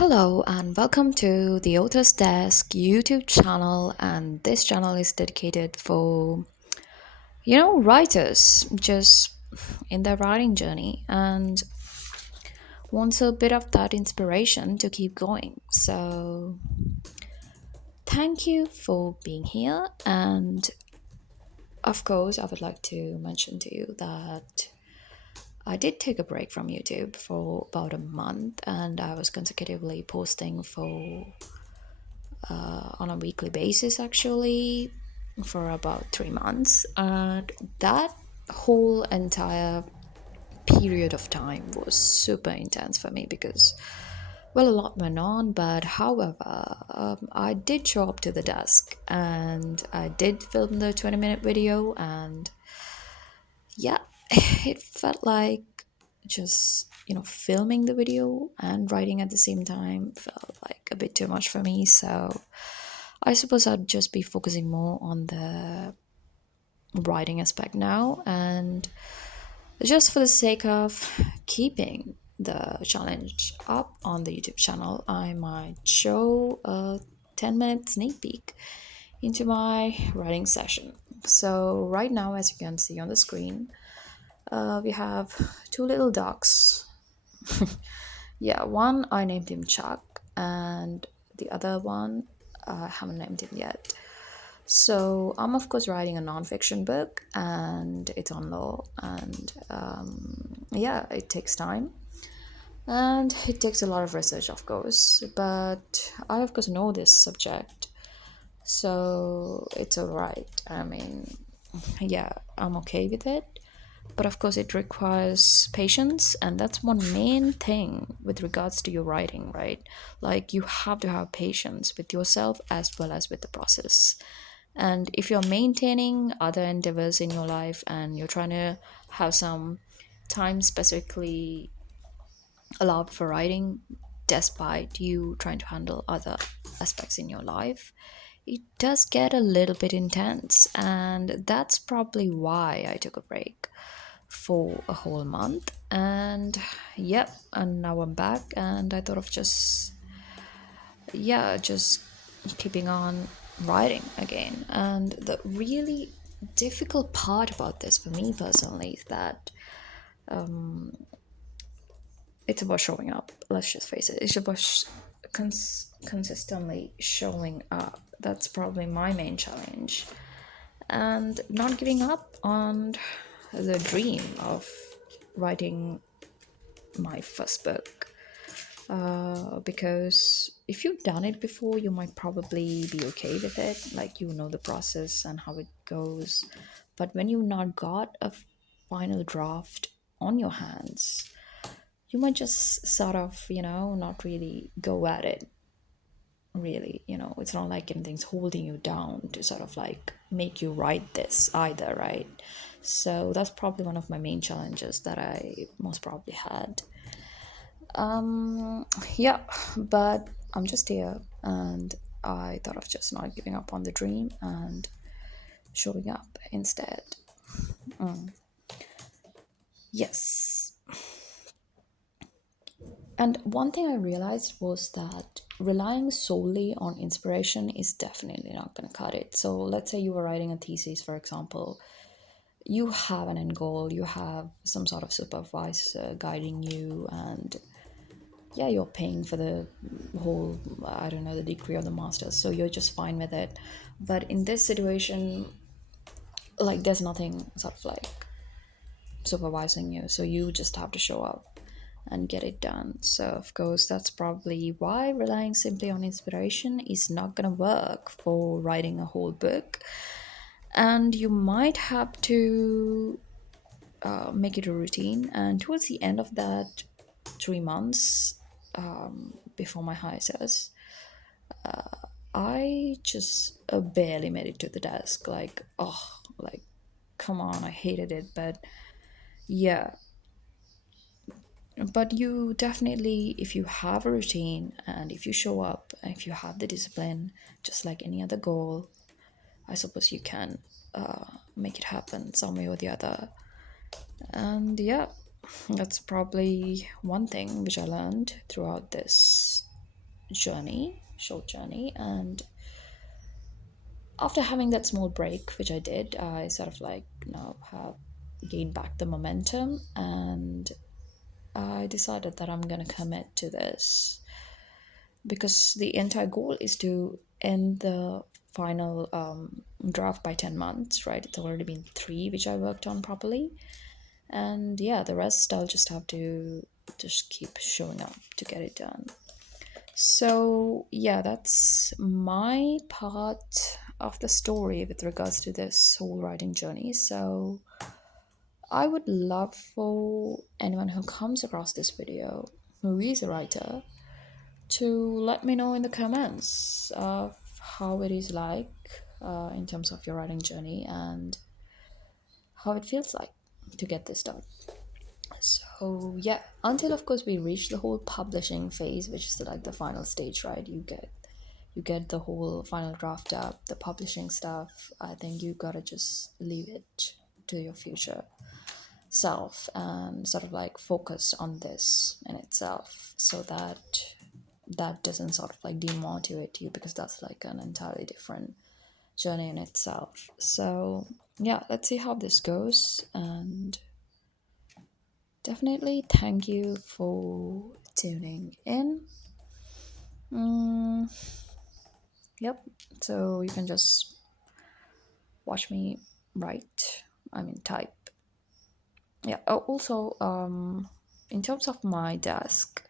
Hello and welcome to the Author's Desk YouTube channel, and this channel is dedicated for writers just in their writing journey and wants a bit of that inspiration to keep going. So thank you for being here, and of course I would like to mention to you that I did take a break from YouTube for about a month, and I was consecutively posting for on a weekly basis actually for about 3 months, and that whole entire period of time was super intense for me because well, a lot went on. But however, I did show up to the desk and I did film the 20-minute video, and yeah, it felt like just filming the video and writing at the same time felt like a bit too much for me. So I suppose I'd just be focusing more on the writing aspect now, and just for the sake of keeping the challenge up on the YouTube channel, I might show a 10-minute sneak peek into my writing session. So right now, as you can see on the screen, we have two little ducks. Yeah, one I named him Chuck, and the other one I haven't named him yet. So I'm of course writing a nonfiction book, and it's on law, and yeah, it takes time, and it takes a lot of research, of course. But I of course know this subject, so it's alright. I mean, yeah, I'm okay with it. But of course, it requires patience, and that's one main thing with regards to your writing, right? Like, you have to have patience with yourself as well as with the process. And if you're maintaining other endeavors in your life and you're trying to have some time specifically allowed for writing, despite you trying to handle other aspects in your life, it does get a little bit intense. And that's probably why I took a break for a whole month. And yep, and now I'm back, and I thought of just keeping on writing again. And the really difficult part about this for me personally is that it's about showing up. Let's just face it, it's about consistently showing up. That's probably my main challenge, and not giving up on the dream of writing my first book. Because if you've done it before, you might probably be okay with it, like you know the process and how it goes. But when you've not got a final draft on your hands, you might just sort of, not really go at it. Really, it's not like anything's holding you down to sort of like make you write this either, right? So that's probably one of my main challenges that I most probably had. Yeah, but I'm just here, and I thought of just not giving up on the dream and showing up instead. Yes. And one thing I realized was that relying solely on inspiration is definitely not going to cut it. So let's say you were writing a thesis, for example. You have an end goal, you have some sort of supervisor guiding you, and yeah, you're paying for the whole, I don't know, the degree or the master's, so you're just fine with it. But in this situation, like, there's nothing sort of like supervising you, so you just have to show up and get it done. So of course, that's probably why relying simply on inspiration is not going to work for writing a whole book. And you might have to make it a routine. And towards the end of that 3 months, before my hiatus, I just barely made it to the desk. Like, oh, like, come on, I hated it. But yeah, but you definitely, if you have a routine and if you show up, if you have the discipline, just like any other goal, I suppose you can make it happen some way or the other. And yeah, that's probably one thing which I learned throughout this journey, short journey. And after having that small break, which I did, I sort of like now have gained back the momentum, and I decided that I'm gonna commit to this because the entire goal is to end the final draft by 10 months, right? It's already been three, which I worked on properly. And yeah, the rest I'll just have to just keep showing up to get it done. So yeah, that's my part of the story with regards to this whole writing journey. So I would love for anyone who comes across this video who is a writer to let me know in the comments of how it is like in terms of your writing journey and how it feels like to get this done. So yeah, until of course we reach the whole publishing phase, which is like the final stage, right? You get the whole final draft up, the publishing stuff. I think you gotta just leave it to your future self and sort of like focus on this in itself so that that doesn't sort of like demotivate you because that's like an entirely different journey in itself. So yeah, let's see how this goes, and definitely thank you for tuning in. mm, yep, so you can just watch me write, I mean type. Yeah. Oh, also, in terms of my desk,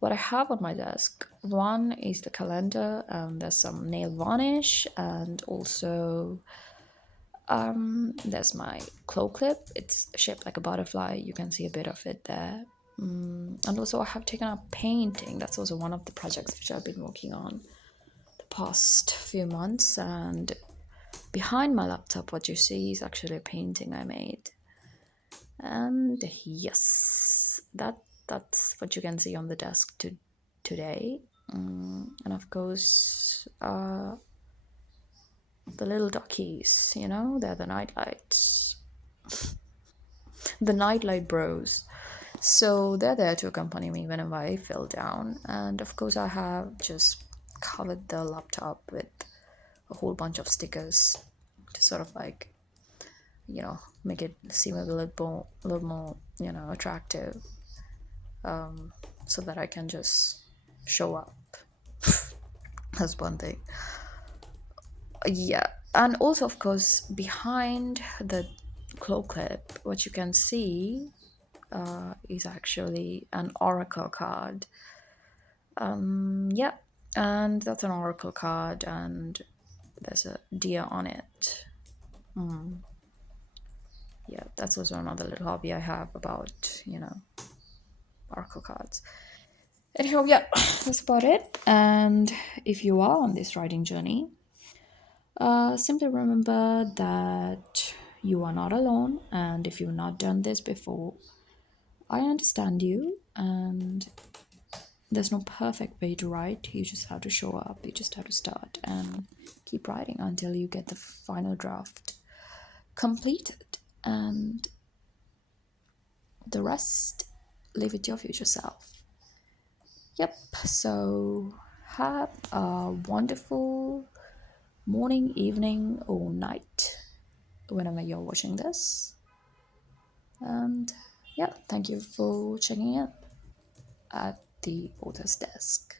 what I have on my desk, one is the calendar, and there's some nail varnish, and also there's my claw clip. It's shaped like a butterfly. You can see a bit of it there. And also, I have taken up painting. That's also one of the projects which I've been working on the past few months. And behind my laptop, what you see is actually a painting I made. And yes, that's what you can see on the desk today. And of course, the little duckies, they're the nightlights, the nightlight bros. So they're there to accompany me whenever I feel down. And of course, I have just covered the laptop with a whole bunch of stickers to sort of like, make it seem a little more, attractive, so that I can just show up. That's one thing. Yeah. And also, of course, behind the claw clip, what you can see is actually an oracle card. Yeah, and that's an oracle card, and there's a deer on it. Yeah, that's also another little hobby I have about, oracle cards. Anyhow, yeah, that's about it. And if you are on this writing journey, simply remember that you are not alone. And if you've not done this before, I understand you. And there's no perfect way to write. You just have to show up. You just have to start and keep writing until you get the final draft completed. And the rest, leave it to your future self. Yep. So have a wonderful morning, evening, or night whenever you're watching this. And yeah, thank you for checking in at the author's desk.